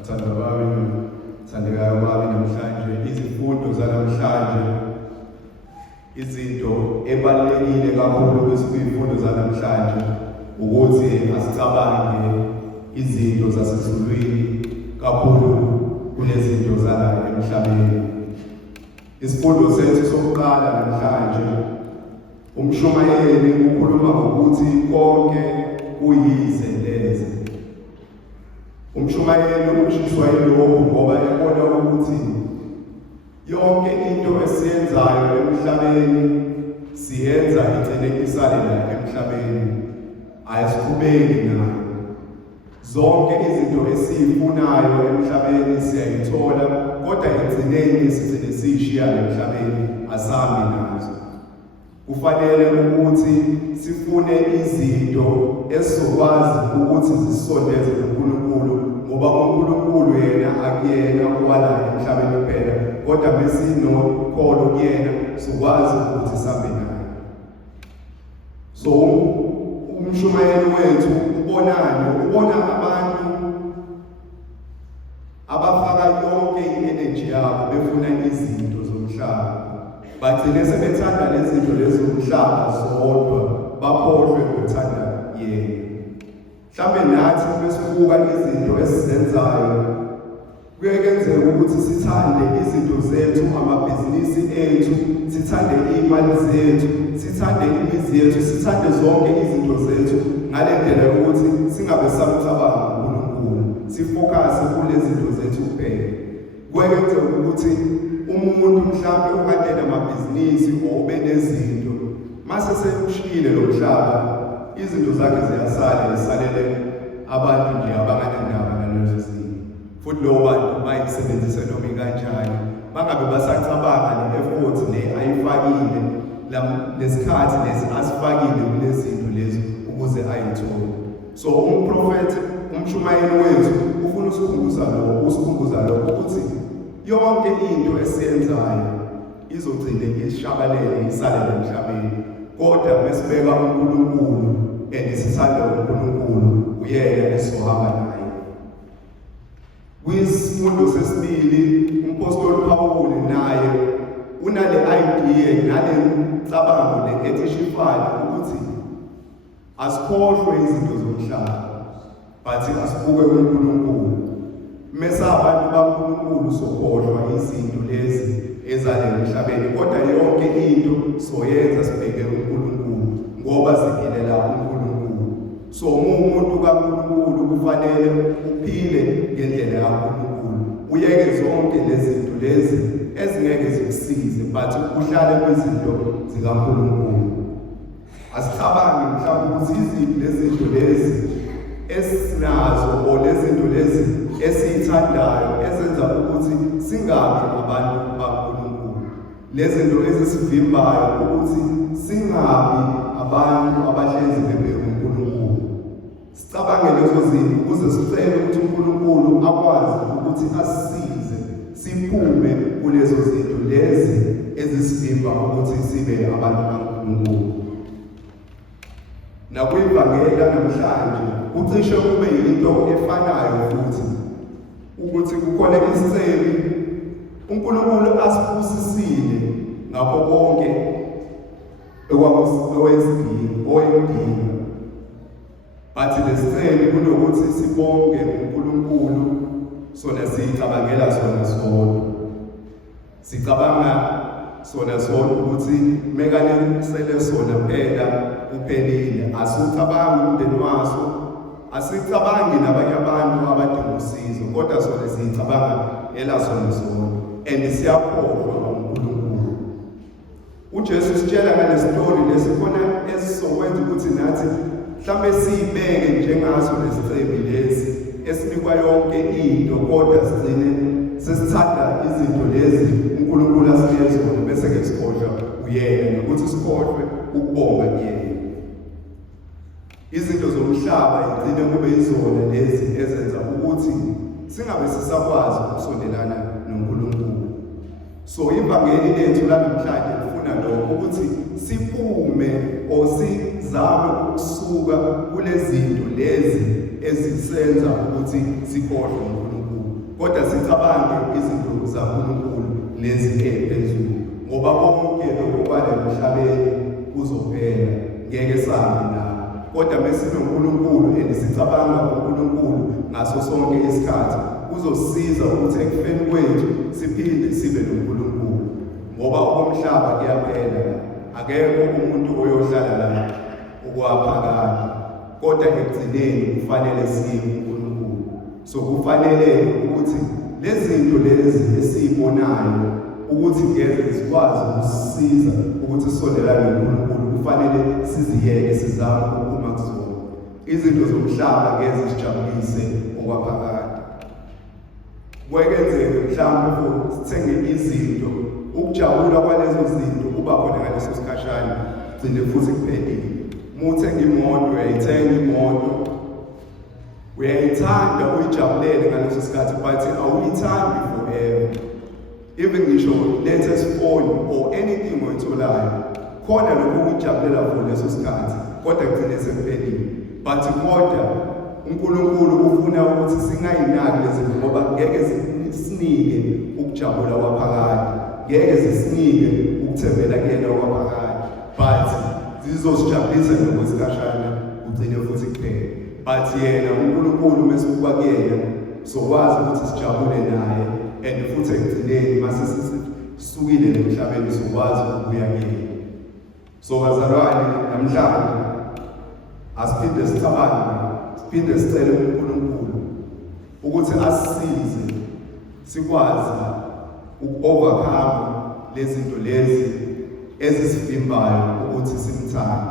Bathandwa bami, thandekayo bami namhlanje, izifundo zanamhlanje, izinto ebalulekile kakhulu kwizifundo zanamhlanje ukuthi asicabange izinto zasezulwini kakhulu kunezinto zala emhlabeni. Isifundo sethu sokuqala namhlanje, umshumayeli ukhuluma ngokuthi konke kuyizinto. Umshumayeli ushiswa yilokhu ngoba ebona ukuthi yonke into esiyenzayo emhlabeni siyenza igcine isale la emhlabeni, ayisiqhubeki nayo. Zonke izinto esiyifunayo emhlabeni siyayithola, kodwa egcineni sigcine siyishiya emhlabeni, asambi nazo. Kufanele ukuthi sifune izinto esizokwazi ukuthi zisondeze kuNkulunkulu, ngoba uNkulunkulu yena akuyena owala emhlabeni kuphela, kodwa besinokholo kuyena sikwazi ukuthi sihambe naye. So umshumayeli wethu ubonani? Ubona abantu abafaka yonke i-energy yabo befuna izinto zomhlaba, bagcine sebethanda lezi zinto lezi zomhlaba zodwa, bakhohlwe ukuthanda yena. Mhlambe nathi besibuka izinto esizenzayo, kuyenzeka ukuthi sithande izinto zethu, amabhizinisi ethu, sithande iy'mali zethu, sithande imizi yethu, sithande zonke izinto zethu, ngale ndlela yokuthi singabe samcabanga uNkulunkulu, sifokase kulezi zinto zethu kuphela. Kuyenzeka ukuthi umuntu mhlawumbe ukade namabhizinisi or ube nezinto, mase semshiyile lo mhlaba, izinto zakhe ziyasala, zisalele abantu nje abanganandaba nalezo zinto. Futhi lo bantu bayisebenzise noma ikanjani, bangabe basacabanga le-effort le ayifakile, nesikhathi lesi asifakile kulezinto lezi ukuze ayithole. So umprofethi, umshumayeli wethu ufuna usikhumbuza lokho ukuthi yonke into esiyenzayo izogcine ishabalele, isalele emhlabeni, kodwa mesibeka uNkulunkulu sithanda uNkulunkulu, uyena esizohamba naye. Kwisifundo sesibili, umpostoli Pawuli naye unale idea, nale cabango le ethi ukuthi asikhohlwe izinto zomhlaba, but asibuke uNkulunkulu. Mesa abantu baNkulunkulu sokhohlwa izinto lezi ezale emhlabeni, kodwa yonke into soyenza sibheke uNkulunkulu ngoba sigilela uNkulunkulu. So umuntu kaNkulunkulu kufanele uphile ngendlela kaNkulunkulu, uyeke zonke lezi zinto lezi ezingeke zikusize, but uhlale kwizinto zikaNkulunkulu. Asicabange mhlawumbe ukuthi iziphi lezi zinto lezi esinazo or lezi zinto lezi esiyithandayo ezenza ukuthi singabi abantu baNkulunkulu, lezi zinto ezisivimbayo ukuthi singabi abantu abahlezi bebheka uNkulunkulu. Sicabange lezo zinto ukuze sicele ukuthi uNkulunkulu akwazi ukuthi asisize siphume kulezo zinto lezi ezisivimba ukuthi sibe abantu baNkulunkulu. Nakwivangeli namhlanje ucishe kube yinto efanayo futhi ukuthi kukhona isiceli uNkulunkulu asibusisile ngakho konke okwemdingo, but lesiceli kunokuthi sibonge uNkulunkulu sona siyicabangela sona sodwa. Sicabanga sona sodwa ukuthi mekanisele sona phela uphelile, asicabangi umndeni waso, asicabangi nabanye abantu abadinga usizo, kodwa sona siyicabanga elasona sodwa, and siyakhohlwa uNkulunkulu. uJesu sitshela ngale story lesikhona esizokwenza ukuthi nathi mhlambe siyibeke njengaso lesiceli lesi esinikwa yonke into, kodwa sigcine sesithanda izinto lezi uNkulunkulu asinikeze zona, bese-ke sikhohlwa uyena nokuthi sikhohlwe ukubonga kuyena. Izinto zomhlaba igcine kube yizona lezi ezenza ukuthi singabe sisakwazi ukusondelana noNkulunkulu. So ivangeli lethu lanamhlanje lifuna lokho ukuthi siphume or sizame ukusuka kulezinto lezi ezisenza ukuthi sikhohlwe uNkulunkulu. kodwa sicabange izinto zakuNkulunkulu lezi eziphezulu, ngoba konke okukwala emhlabeni kuzophela, ngeke sabe nawo. Kodwa mesinoNkulunkulu sicabanga uNkulunkulu ngaso sonke isikhathi, kuzosisiza ukuthi ekufeni kwethu siphinde sibe noNkulunkulu, ngoba okomhlaba kuyaphela, akekho umuntu oyohlala la okwaphakade, kodwa ekugcineni kufanele siye kuNkulunkulu. So kufanele ukuthi lezi zinto lezi esizibonayo ukuthi ngeke zikwazi ukusisiza ukuthi sisondelane noNkulunkulu, kufanele siziyeke sizame ukuma kuzona. Izinto zomhlaba ngeke zisijabulise okwaphakade. Kwenzeke mhlawumbe sithenge izinto, ukujabula kwalezo zinto kuba khona ngaleso sikhashana, gcine futhi kuphelile. Uma uthenga imoto, uyayithenga imoto, uyayithanda uyijabulele ngaleso sikhathi, but awuyithandi forever. Even ngisho latest phone or anything oyitholayo, khona lokho ukujabulela for leso sikhathi, kodwa kugcine sekuphelile. But kodwa uNkulunkulu ufuna ukuthi singayinaki lezi zinto, ngoba ngeke sinike ukujabula kwaphakade, ngeke zisinike ukuthembela kuyena kwaphakade, but zizosijabulisa ngokwesikhashana, ugcine futhi kuphela. But yena uNkulunkulu mesikuba kuyena sokwazi ukuthi sijabule naye, and futhi ekugcineni mase sisukile emhlabeni sokwazi ukubuya kuyena. So bazalwane, namhlanje asiphinde sicabange, siphinde sicele uNkulunkulu ukuthi asisize sikwazi uku-overcome lezi zinto lezi ezisivimbayo ukuthi simthande,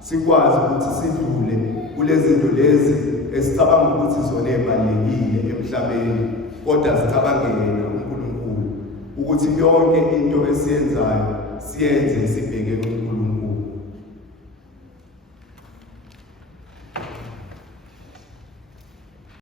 sikwazi ukuthi sidlule kulezi zinto lezi esicabanga ukuthi zona ezibalulekile emhlabeni, kodwa sicabange yena uNkulunkulu ukuthi yonke into esiyenzayo siyenze sibheke